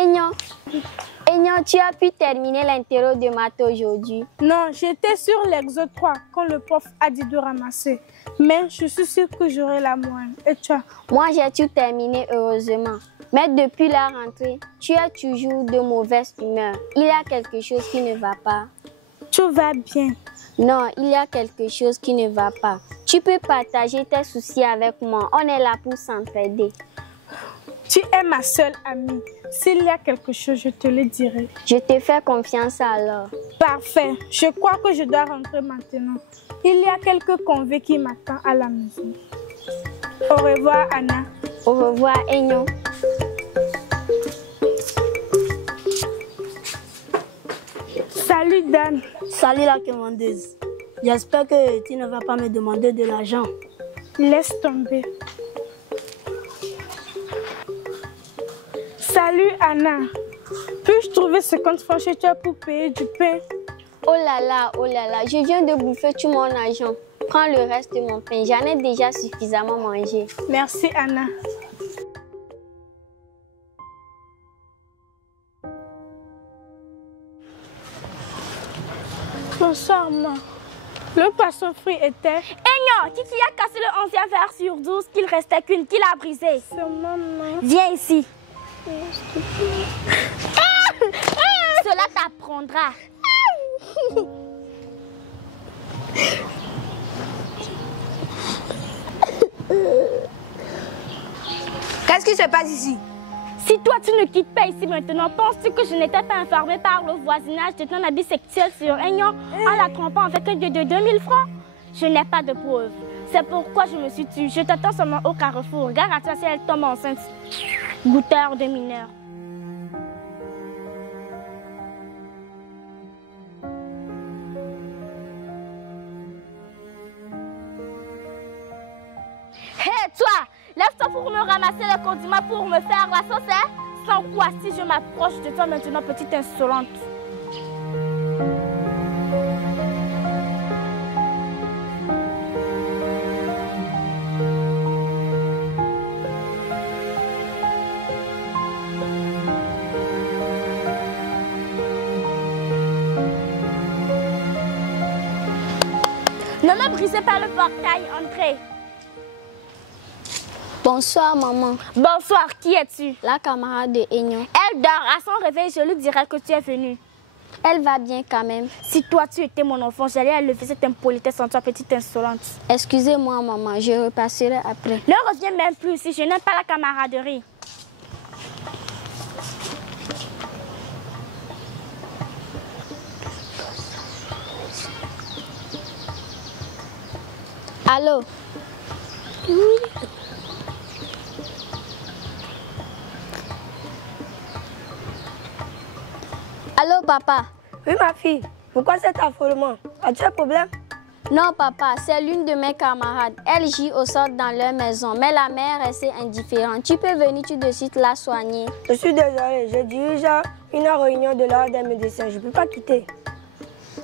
Aignan, tu as pu terminer l'interro de maths aujourd'hui? Non, j'étais sur l'exode 3 quand le prof a dit de ramasser. Mais je suis sûre que j'aurai la moyenne. Et toi? Moi, j'ai tout terminé heureusement. Mais depuis la rentrée, tu es toujours de mauvaise humeur. Il y a quelque chose qui ne va pas. Tout va bien. Non, il y a quelque chose qui ne va pas. Tu peux partager tes soucis avec moi. On est là pour s'entraider. Tu es ma seule amie. S'il y a quelque chose, je te le dirai. Je te fais confiance alors. Parfait. Je crois que je dois rentrer maintenant. Il y a quelques conviés qui m'attendent à la maison. Au revoir, Anna. Au revoir, Aignan. Salut, Dan. Salut la commandeuse. J'espère que tu ne vas pas me demander de l'argent. Laisse tomber. Salut, Anna. Puis-je trouver 50 francs chez toi pour payer du pain? Oh là là, je viens de bouffer tout mon argent. Prends le reste de mon pain, j'en ai déjà suffisamment mangé. Merci, Anna. Bonsoir, maman. Le poisson frit était... Aignan, Kiki a cassé le 11e verre sur 12, qu'il restait qu'une, qu'il a brisé. C'est maman. Viens ici. Cela t'apprendra. Qu'est-ce qui se passe ici? Si toi tu ne quittes pas ici maintenant, penses-tu que je n'étais pas informée par le voisinage de ton abus sexuel sur Aignan en la trompant avec un de 2000 francs? Je n'ai pas de preuves. C'est pourquoi je me suis tue. Je t'attends seulement au carrefour. Gare à toi si elle tombe enceinte. Goûteur de mineur. Hé, toi! Lève-toi pour me ramasser le condiment pour me faire la sauce, hein? Sans quoi, si je m'approche de toi maintenant, petite insolente. Ne me brisez pas le portail, entrez. Bonsoir, maman. Bonsoir, qui es-tu? La camarade de Aignan. Elle dort. À son réveil, je lui dirai que tu es venue. Elle va bien quand même. Si toi, tu étais mon enfant, j'allais lever cette impolitesse en toi, petite insolente. Excusez-moi, maman, je repasserai après. Ne reviens même plus ici, je n'aime pas la camaraderie. Allô? Allô, papa? Oui, ma fille. Pourquoi cet affolement? As-tu un problème? Non, papa, c'est l'une de mes camarades. Elle gît au sort dans leur maison, mais la mère est assez indifférente. Tu peux venir tout de suite la soigner. Je suis désolée. Je dirige une réunion de l'ordre des médecins. Je ne peux pas quitter.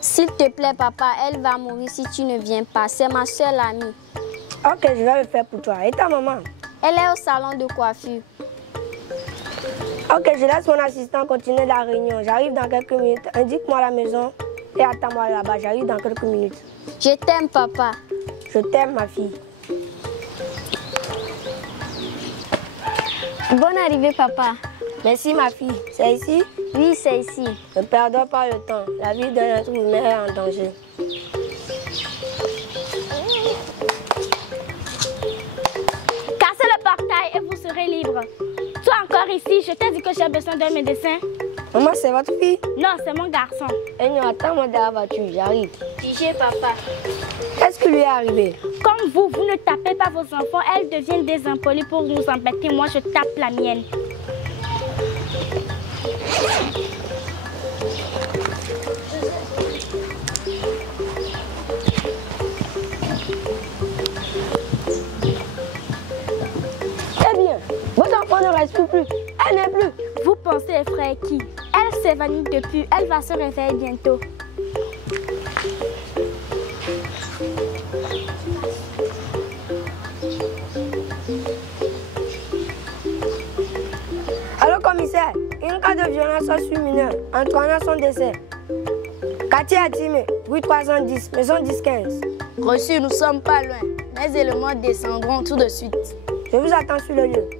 S'il te plaît, papa, elle va mourir si tu ne viens pas. C'est ma seule amie. Ok, je vais le faire pour toi. Et ta maman? Elle est au salon de coiffure. Ok, je laisse mon assistant continuer la réunion. J'arrive dans quelques minutes. Indique-moi la maison et attends-moi là-bas. J'arrive dans quelques minutes. Je t'aime, papa. Je t'aime, ma fille. Bonne arrivée, papa. Merci, ma fille. C'est ici? Oui, c'est ici. Ne perdons pas le temps. La vie d'un être humain est en danger. Cassez le portail et vous serez libre. Toi encore ici, je t'ai dit que j'ai besoin d'un médecin. Maman, c'est votre fille? Non, c'est mon garçon. Aignan, attends-moi dans la voiture. J'arrive. Jugez, papa. Qu'est-ce qui lui est arrivé? Comme vous ne tapez pas vos enfants, elles deviennent des impolis pour nous embêter. Moi, je tape la mienne. Eh bien, votre enfant ne respire plus. Elle n'est plus. Vous pensez effrayer qui? Elle s'évanouit depuis. Elle va se réveiller bientôt. Allô, commissaire? un cas de violence sur mineur entraînant son décès. Quartier Atimé, rue 310, maison 1015. Reçu, nous sommes pas loin. Les éléments descendront tout de suite. Je vous attends sur le lieu.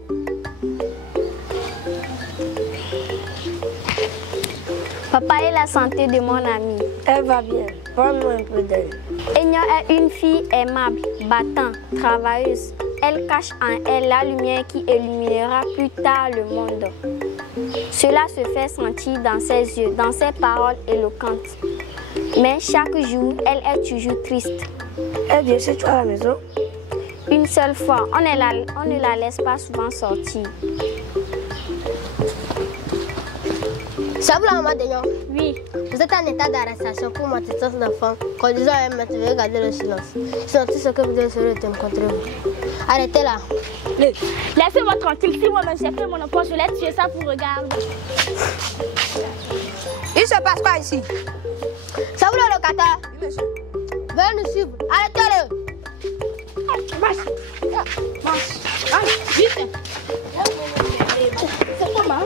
Papa et la santé de mon amie. Elle va bien. Parle-moi un peu d'elle. Enya est une fille aimable, battante, travailleuse. Elle cache en elle la lumière qui illuminera plus tard le monde. Cela se fait sentir dans ses yeux, dans ses paroles éloquentes. Mais chaque jour, elle est toujours triste. Elle vient chez toi à la maison? Une seule fois, on ne la laisse pas souvent sortir. Ça vous la maman de Yon? Oui. Vous êtes en état d'arrestation pour maltraitance d'enfants, conduisant à un maître, veuillez garder le silence. Sinon, tout ce que vous devez faire est contre vous. Arrêtez-la. Laissez-moi tranquille. Si moi-même j'ai fait mon enfant, je l'ai tué, ça vous regarde. Il se passe quoi ici? Ça vous le locataire? Oui, monsieur. Veuillez nous suivre. Arrêtez-le. Marche. Allez, vite. C'est comment?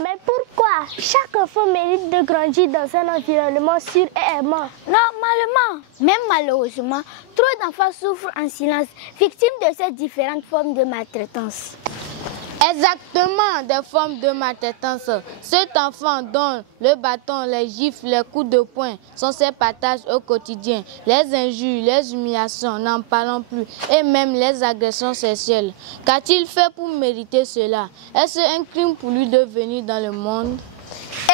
Mais pourquoi chaque enfant mérite de grandir dans un environnement sûr et aimant? Normalement, même malheureusement, trop d'enfants souffrent en silence, victimes de ces différentes formes de maltraitance. Exactement, des formes de maltraitance. Cet enfant dont le bâton, les gifles, les coups de poing sont ses partages au quotidien. Les injures, les humiliations, n'en parlons plus, et même les agressions sexuelles. Qu'a-t-il fait pour mériter cela? Est-ce un crime pour lui de venir dans le monde?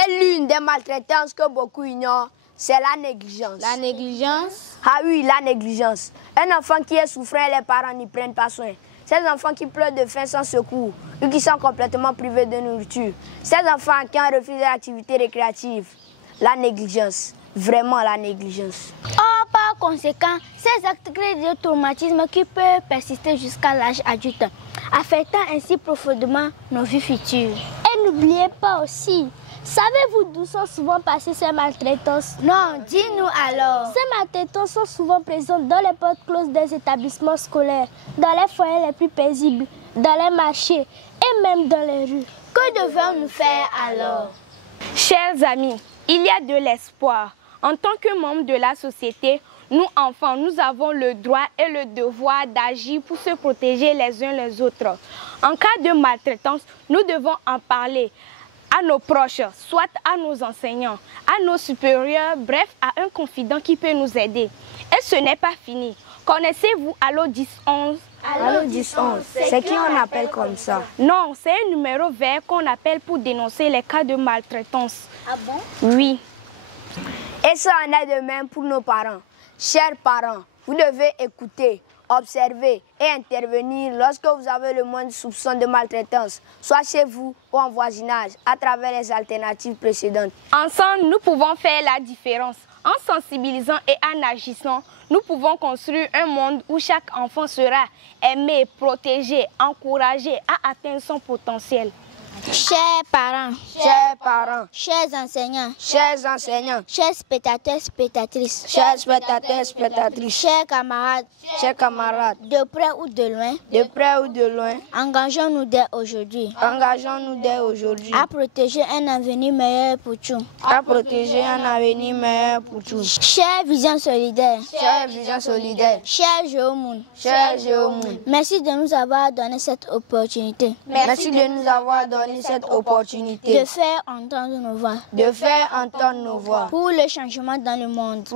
Et l'une des maltraitances que beaucoup ignorent, c'est la négligence. La négligence? Ah oui, la négligence. Un enfant qui est souffrant et les parents n'y prennent pas soin. Ces enfants qui pleurent de faim sans secours ou qui sont complètement privés de nourriture. Ces enfants qui ont refusé l'activité récréative. La négligence. Vraiment la négligence. Par conséquent, ces actes créent des traumatismes qui peuvent persister jusqu'à l'âge adulte, affectant ainsi profondément nos vies futures. Et n'oubliez pas aussi, savez-vous d'où sont souvent passées ces maltraitances? Non, dis-nous alors. Ces maltraitances sont souvent présentes dans les portes closes des établissements scolaires, dans les foyers les plus paisibles, dans les marchés et même dans les rues. Que devons-nous faire alors? Chers amis, il y a de l'espoir. En tant que membres de la société, nous enfants, nous avons le droit et le devoir d'agir pour se protéger les uns les autres. En cas de maltraitance, nous devons en parler à nos proches, soit à nos enseignants, à nos supérieurs, bref, à un confident qui peut nous aider. Et ce n'est pas fini. Connaissez-vous Allo 1011? Allo 1011, c'est qui on appelle comme ça? Non, c'est un numéro vert qu'on appelle pour dénoncer les cas de maltraitance. Ah bon? Oui. Et ça en est de même pour nos parents. Chers parents, vous devez écouter, observer et intervenir lorsque vous avez le moindre soupçon de maltraitance, soit chez vous ou en voisinage, à travers les alternatives précédentes. Ensemble, nous pouvons faire la différence. En sensibilisant et en agissant, nous pouvons construire un monde où chaque enfant sera aimé, protégé, encouragé à atteindre son potentiel. Chers parents, chers enseignants, chers spectateurs, spectatrices, chers camarades, de près ou de loin, engageons-nous dès aujourd'hui, à protéger un avenir meilleur pour tous, Chère Vision Solidaire, cher Géomoun, merci de nous avoir donné cette opportunité. De faire entendre nos voix. Pour le changement dans le monde.